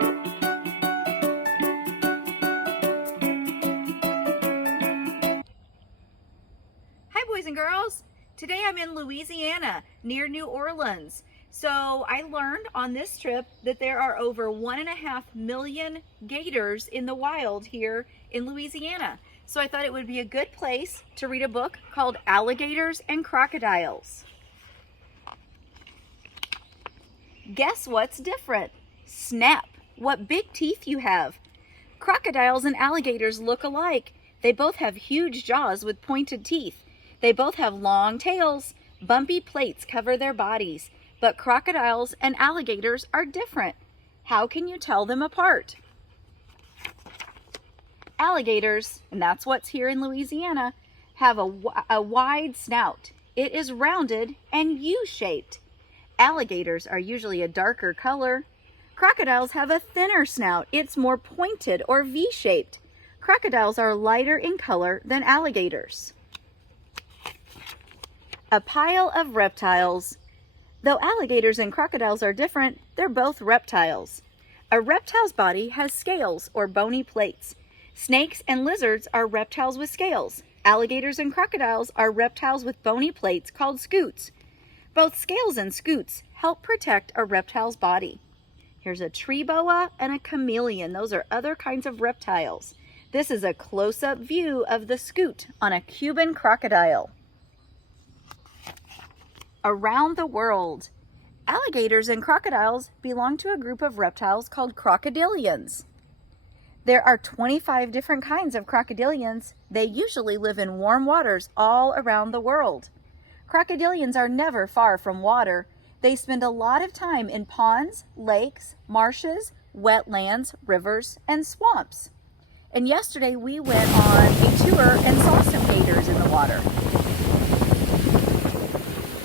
Hi boys and girls! Today I'm in Louisiana near New Orleans. So I learned on this trip that there are over 1.5 million gators in the wild here in Louisiana. So I thought it would be a good place to read a book called Alligators and Crocodiles. Guess what's different? Snap! What big teeth you have! Crocodiles and alligators look alike. They both have huge jaws with pointed teeth. They both have long tails. Bumpy plates cover their bodies. But crocodiles and alligators are different. How can you tell them apart? Alligators, and that's what's here in Louisiana, have a wide snout. It is rounded and U-shaped. Alligators are usually a darker color. Crocodiles have a thinner snout. It's more pointed or V-shaped. Crocodiles are lighter in color than alligators. A pile of reptiles. Though alligators and crocodiles are different, they're both reptiles. A reptile's body has scales or bony plates. Snakes and lizards are reptiles with scales. Alligators and crocodiles are reptiles with bony plates called scutes. Both scales and scutes help protect a reptile's body. Here's a tree boa and a chameleon. Those are other kinds of reptiles. This is a close-up view of the scute on a Cuban crocodile. Around the world, alligators and crocodiles belong to a group of reptiles called crocodilians. There are 25 different kinds of crocodilians. They usually live in warm waters all around the world. Crocodilians are never far from water. They spend a lot of time in ponds, lakes, marshes, wetlands, rivers, and swamps. And yesterday we went on a tour and saw some gators in the water.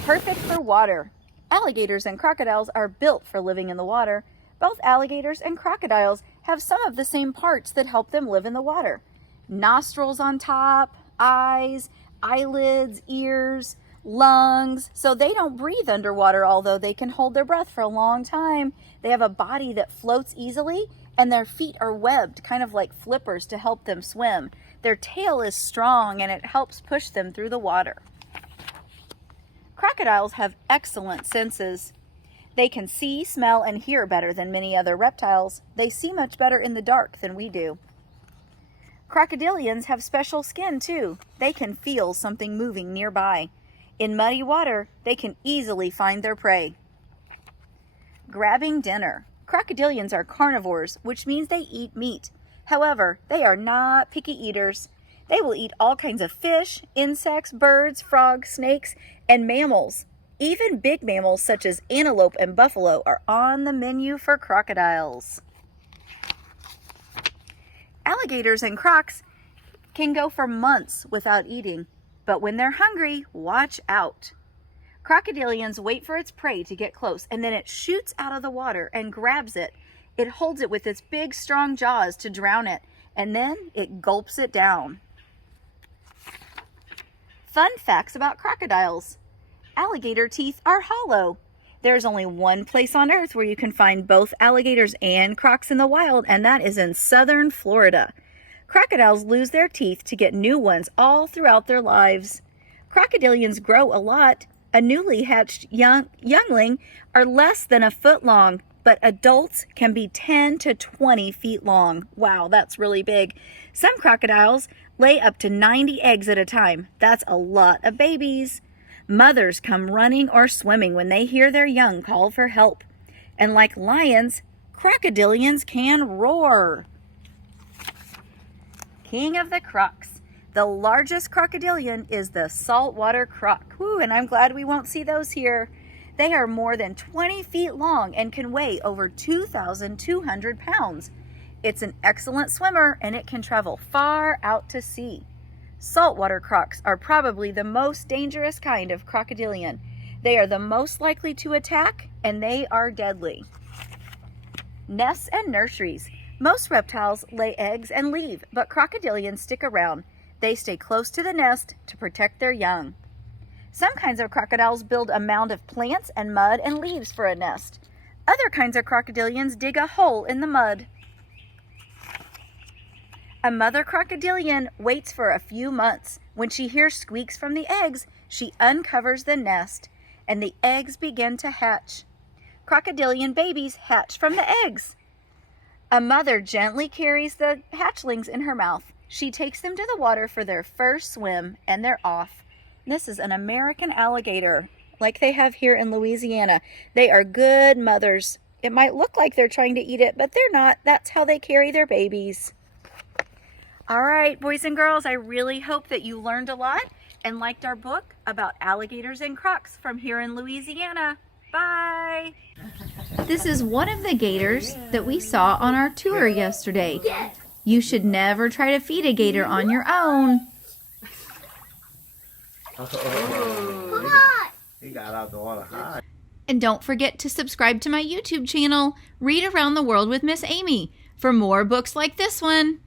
Perfect for water. Alligators and crocodiles are built for living in the water. Both alligators and crocodiles have some of the same parts that help them live in the water. Nostrils on top, eyes, eyelids, ears, lungs. So they don't breathe underwater, although they can hold their breath for a long time. They have a body that floats easily, and their feet are webbed, kind of like flippers, to help them swim. Their tail is strong, and it helps push them through the water. Crocodiles have excellent senses. They can see, smell, and hear better than many other reptiles. They see much better in the dark than we do. Crocodilians have special skin too. They can feel something moving nearby. In muddy water, they can easily find their prey. Grabbing dinner. Crocodilians are carnivores, which means they eat meat. However, they are not picky eaters. They will eat all kinds of fish, insects, birds, frogs, snakes, and mammals. Even big mammals such as antelope and buffalo are on the menu for crocodiles. Alligators and crocs can go for months without eating, but when they're hungry, watch out. Crocodilians wait for its prey to get close, and then it shoots out of the water and grabs it. It holds it with its big, strong jaws to drown it, and then it gulps it down. Fun facts about crocodiles. Alligator teeth are hollow. There's only one place on earth where you can find both alligators and crocs in the wild, and that is in southern Florida. Crocodiles lose their teeth to get new ones all throughout their lives. Crocodilians grow a lot. A newly hatched youngling are less than a foot long, but adults can be 10 to 20 feet long. Wow, that's really big. Some crocodiles lay up to 90 eggs at a time. That's a lot of babies. Mothers come running or swimming when they hear their young call for help. And like lions, crocodilians can roar. King of the Crocs. The largest crocodilian is the saltwater croc. Whew, and I'm glad we won't see those here. They are more than 20 feet long and can weigh over 2,200 pounds. It's an excellent swimmer, and it can travel far out to sea. Saltwater crocs are probably the most dangerous kind of crocodilian. They are the most likely to attack, and they are deadly. Nests and nurseries. Most reptiles lay eggs and leave, but crocodilians stick around. They stay close to the nest to protect their young. Some kinds of crocodiles build a mound of plants and mud and leaves for a nest. Other kinds of crocodilians dig a hole in the mud. A mother crocodilian waits for a few months. When she hears squeaks from the eggs, she uncovers the nest, and the eggs begin to hatch. Crocodilian babies hatch from the eggs. A mother gently carries the hatchlings in her mouth. She takes them to the water for their first swim, and they're off. This is an American alligator, like they have here in Louisiana. They are good mothers. It might look like they're trying to eat it, but they're not. That's how they carry their babies. All right, boys and girls, I really hope that you learned a lot and liked our book about alligators and crocs from here in Louisiana. Bye! This is one of the gators that we saw on our tour yesterday. You should never try to feed a gator on your own. He got out the water high. And don't forget to subscribe to my YouTube channel, Read Around the World with Miss Aimee, for more books like this one.